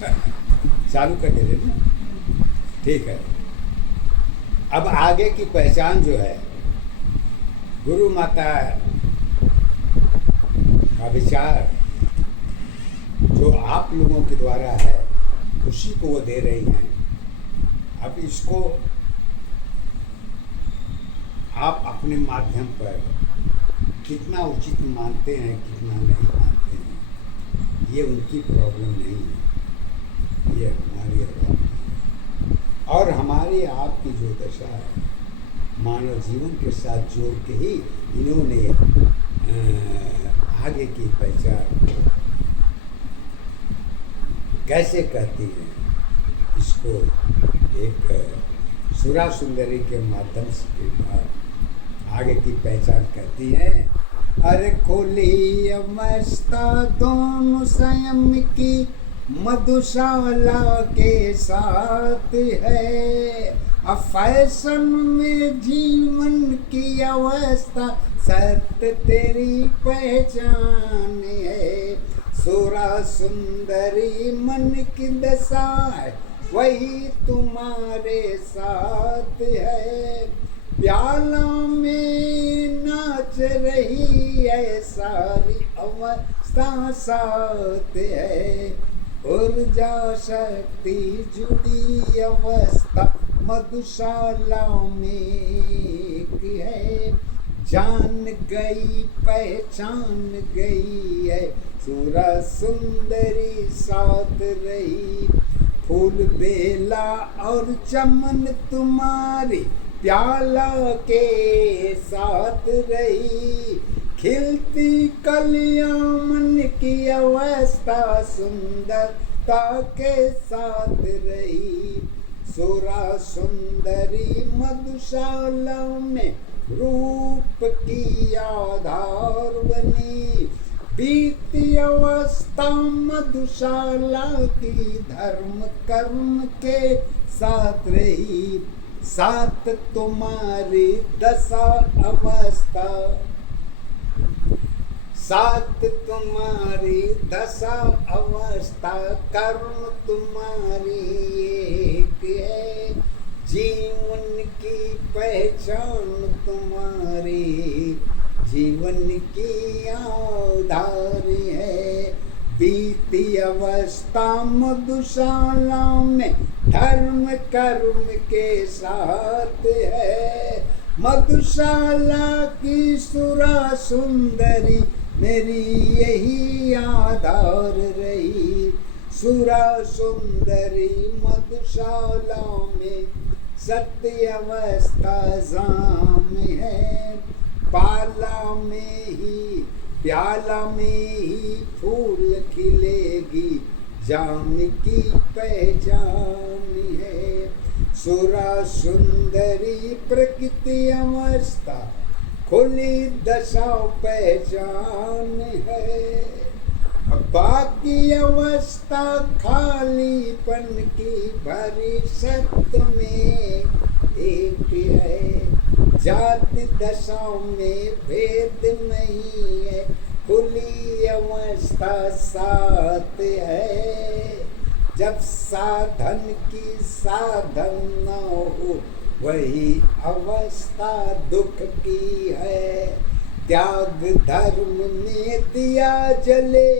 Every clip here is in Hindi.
चालू कर दे रहे ना, ठीक है। अब आगे की पहचान जो है, गुरु माता का विचार जो आप लोगों के द्वारा है, उसी को वो दे रही हैं। अब इसको आप अपने माध्यम पर कितना उचित मानते हैं, कितना नहीं मानते हैं, ये उनकी प्रॉब्लम नहीं है, ये हमारी और आपकी है। और हमारी आपकी जो दशा है, मानव जीवन के साथ जोड़ के ही इन्होंने आगे की पहचान कैसे करती हैं, इसको एक सुरा सुंदरी के माध्यम से आगे की पहचान करती हैं। अरे खोली अवस्था दोनों संयम की मधुशाला के साथ है। अब फैशन में जीवन की अवस्था सत्य तेरी पहचान है। सुरा सुंदरी मन की दशा है, वही तुम्हारे साथ है। प्याला में नाच रही है, सारी अवस्था साथ है। ऊर्जा शक्ति जुड़ी अवस्था मधुशाला में एक है। जान गई पहचान गई है, सुरा सुंदरी साथ रही। फूल बेला और चमन तुम्हारी प्याला के साथ रही। खिलती कलियां मन की अवस्था सुंदरता के साथ रही। सुरा सुंदरी मधुशाला में रूप की आधार बनी। बीती अवस्था मधुशाला की धर्म कर्म के साथ रही। साथ तुम्हारी दशा अवस्था, साथ तुम्हारी दशा अवस्था कर्म तुम्हारी एक है। जीवन की पहचान तुम्हारी जीवन की आधार है। बीती अवस्था मधुशाला में धर्म कर्म के साथ है। मधुशाला की सुरा सुंदरी मेरी यही आधार रही। सुरा सुंदरी मधुशाला में सत्य अवस्था जाम है। पाला में ही प्याला में ही फूल खिलेगी, जाम की पहचान है। सुरा सुंदरी प्रकृति अवस्था खुली दशा पहचान है। बाकी अवस्था खालीपन की भरी सत्य में एक है। जाति दशाओं में भेद नहीं है, खुली अवस्था साथ है। जब साधन की साधन न हो, वही अवस्था दुख की है। त्याग धर्म में दिया जले,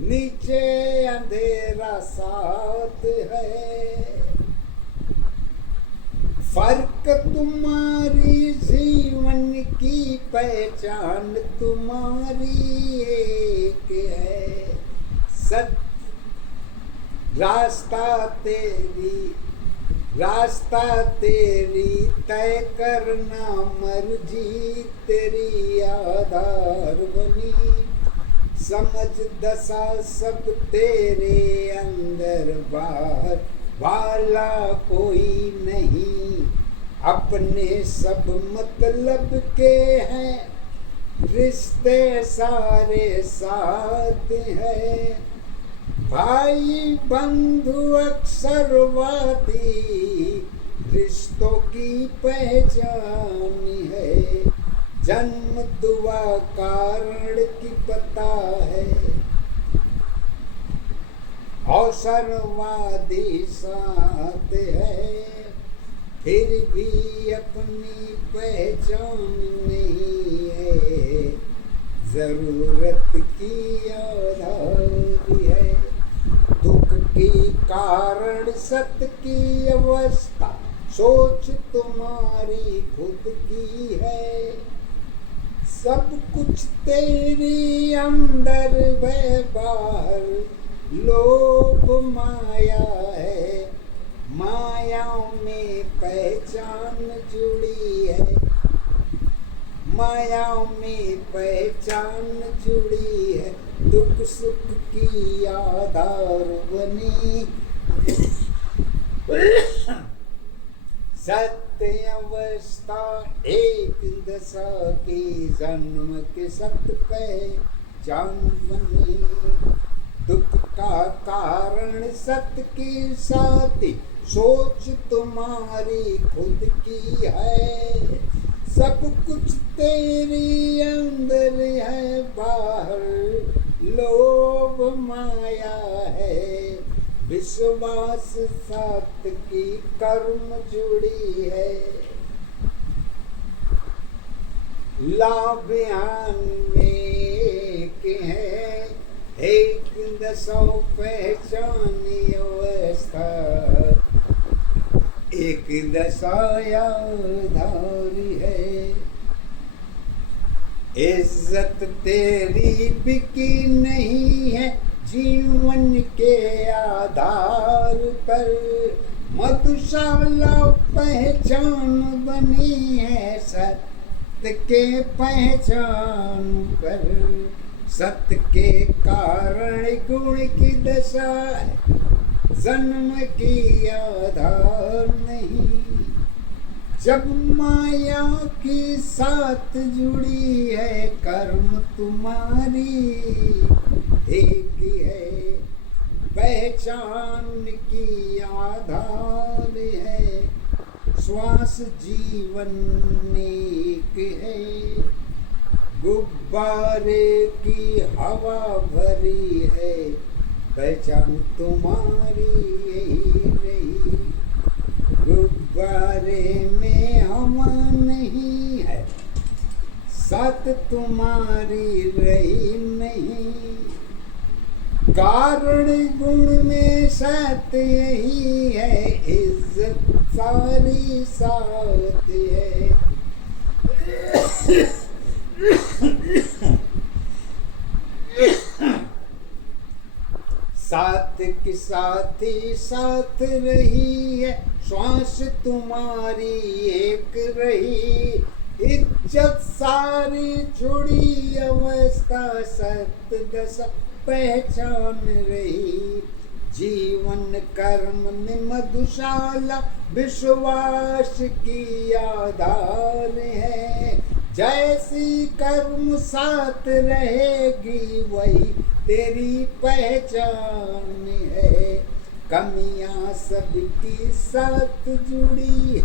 नीचे अंधेरा साथ है। फर्क तुम्हारी जीवन की पहचान तुम्हारी एक है। सत्य रास्ता तेरी तय करना मर्जी तेरी आधार बनी। समझ दशा सब तेरे अंदर बाहर वाला कोई नहीं। अपने सब मतलब के हैं, रिश्ते सारे साथ हैं। भाई बंधु अक्सर वादी रिश्तों की पहचान है। जन्म दुआ कारण की पता है, अवसरवादी साथ है, फिर भी अपनी पहचान नहीं है, जरूरत की आधार है। दुख की कारण सत्य की अवस्था सोच तुम्हारी खुद की है, सब कुछ तेरी अंदर व बाहर लोभ माया है, मायाओं में पहचान जुड़ी है, मायाओं में पहचान जुड़ी है, दुख सुख की आधार बनी। सत्य अवस्था एक दशा की जन्म के सत्य पहचान बनी, दुख का कारण सत्य की साथी सोच तुम्हारी खुद की है, सब कुछ तेरी अंदर है, बाहर लोभ माया है, विश्वास सत्य की कर्म जुड़ी है, लाभ में के है एक दशा पहचानी अवस्था, एक दशा याधारी है, इज्जत तेरी बिकी नहीं है, जीवन के आधार पर मधुशाला पहचान बनी है, सत्य के पहचान पर, सत्य के कारण गुण की दशा है, जन्म की आधार नहीं, जब माया की साथ जुड़ी है, कर्म तुम्हारी एक है, पहचान की आधार है, श्वास जीवन एक है, गुब्बारे की हवा भरी है, पहचान तुम्हारी यही रही, गुब्बारे में हवा नहीं है, साथ तुम्हारी रही नहीं, कारण गुण में साथ यही है, इज्जत सारी साथ है, साथ की साथी साथ रही है, श्वास तुम्हारी एक रही, इज्जत सारी जुड़ी अवस्था, सत्य दशा पहचान रही, जीवन कर्म में मधुशाला विश्वास की आधार है, जैसी कर्म साथ रहेगी वही तेरी पहचान है, कमियां सबकी साथ जुड़ी,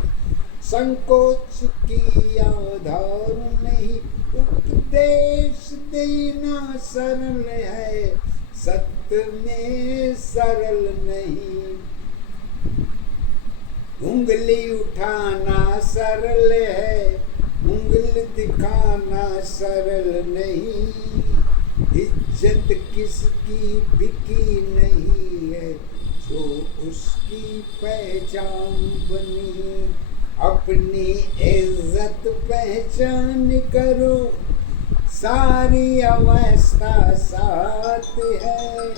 संकोच की आधार नहीं, उपदेश देना सरल है, सत्य में सरल नहीं, उंगली उठाना सरल है, उंगली दिखाना सरल नहीं, इज्जत किसकी बिकी नहीं है, जो उसकी पहचान बनी, अपनी इज्जत पहचान करो, सारी अवस्था साथ है,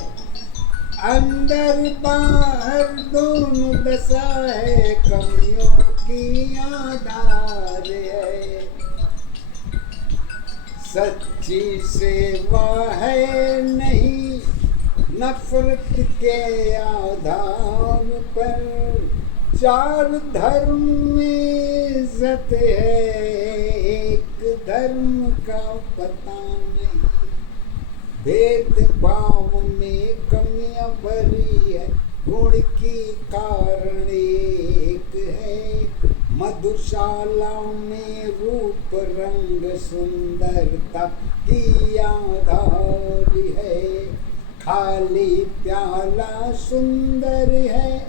अंदर बाहर दोनों दशा है, कमियों की आधार है, सच्ची सेवा है नहीं, नफरत के आधार पर, चार धर्म में इज्जत है, एक धर्म का पता नहीं, भेदभाव में कमियां भरी है, गुण की कारण एक है, मधुशाला में रूप रंग सुंदरता की आधार है, खाली प्याला सुंदर है,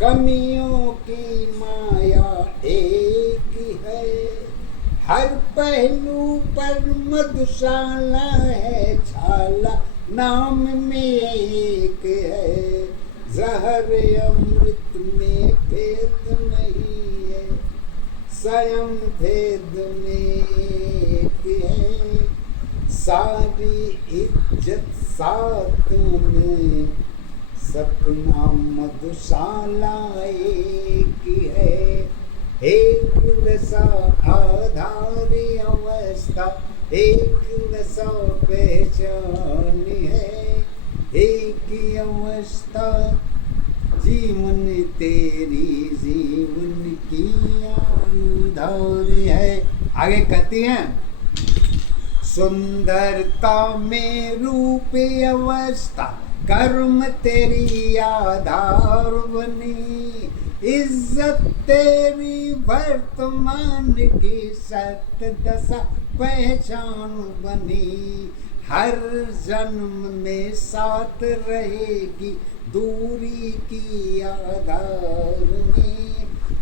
कमियों की माया एक है। हर पहलू पर मधुशाला है, छाला नाम में एक है। जहर अमृत में भेद नहीं है, स्वयं भेद में एक है। सारी इज्जत साथ में, सपना मधुशाला एक है। एक दशा आधारी अवस्था, एक दशा पहचान है। एक ही अवस्था जीवन तेरी, जीवन की आधार है। आगे कहती हैं, सुंदरता में रूप अवस्था, कर्म तेरी आधार बनी। इज्जत तेरी वर्तमान की सत्य दशा पहचान बनी। हर जन्म में साथ रहेगी दूरी की आधार में।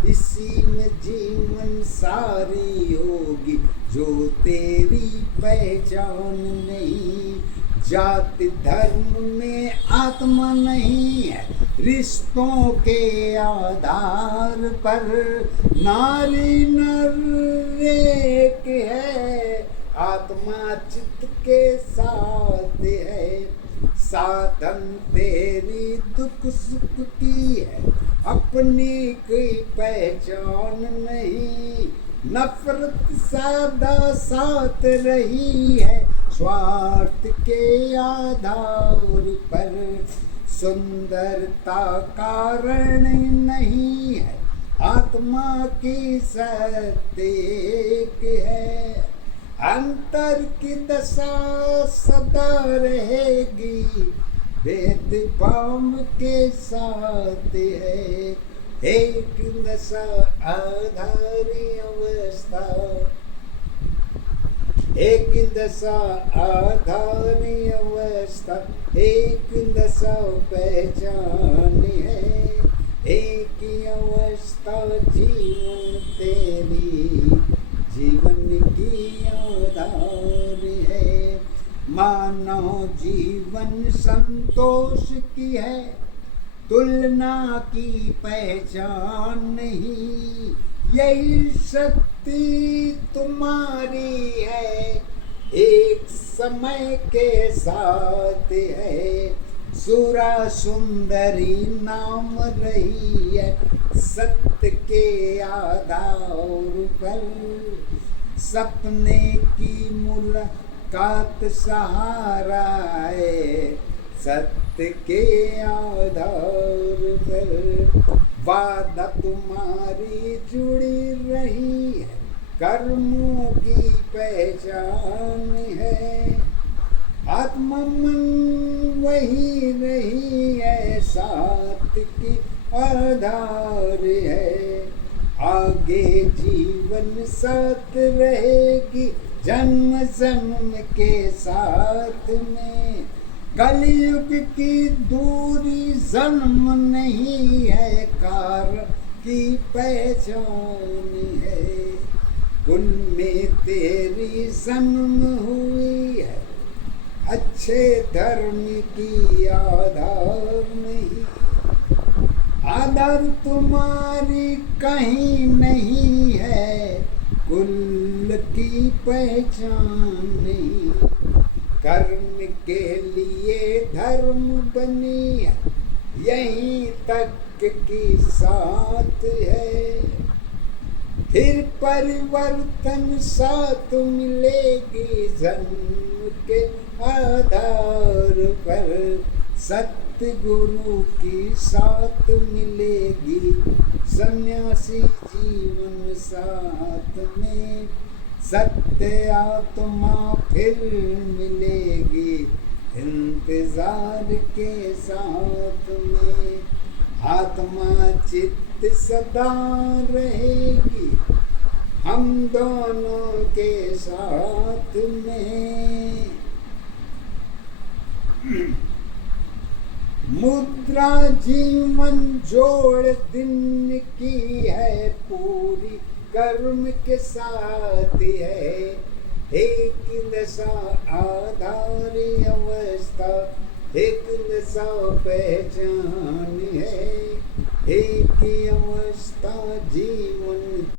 इसी में जीवन सारी होगी जो तेरी पहचान नहीं। जाति धर्म में आत्मा नहीं है, रिश्तों के आधार पर नारी नर एक है। आत्मा चित्त के साथ है, साधन तेरी दुख सुख की है, अपनी कोई पहचान नहीं। नफरत सदा साथ रही है, स्वार्थ के आधार पर। सुंदरता कारण नहीं है, आत्मा की सत्य एक है। अंतर की दशा सदा रहेगी, भेदभाव के साथ है। एक दशा आधारी अवस्था, एक दशा आधारी अवस्था, एक दशा पहचान है। एक ही अवस्था जीवन तेरी, जीवन की आधार है। मानव जीवन संतोष की है, तुलना की पहचान नहीं। यही शक्ति तुम्हारी है, एक समय के साथ है। सुरा सुंदरी नाम रही है, सत्य के आधार पर। सपने की मुलाकात सहारा है, सत्य के आधार पर। वादा तुम्हारी जुड़ी रही है, कर्मों की पहचान है। आत्मा मन वही रही है, साथ की आधार है। आगे जीवन साथ रहेगी, जन्म जन्म के साथ में। कलयुग की दूरी जन्म नहीं है, कार की पहचान है। कुल में तेरी जन्म हुई है, अच्छे धर्म की आधार नहीं। आधार तुम्हारी कहीं नहीं है, कुल की पहचान नहीं। कर्म के लिए धर्म बनी है, यहीं तक की साथ है। फिर परिवर्तन साथ मिलेगी, जन्म के आधार पर। सत्य गुरु की साथ मिलेगी, सन्यासी जीवन साथ में। सत्य आत्मा फिर मिलेगी, इंतजार के साथ में। आत्मा चित्त सदा रहेगी, हम दोनों के साथ में। मुद्रा जीवन जोड़ दिन की है, पूरी कर्म के साथ है। एक दशा आधारी अवस्था, एक दशा पहचान है। एक ही अवस्था जीवन